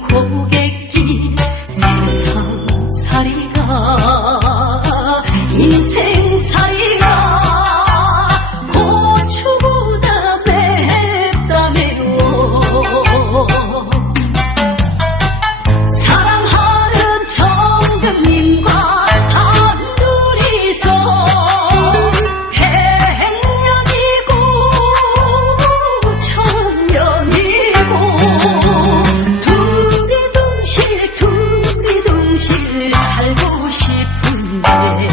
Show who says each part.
Speaker 1: 空蚀粉底。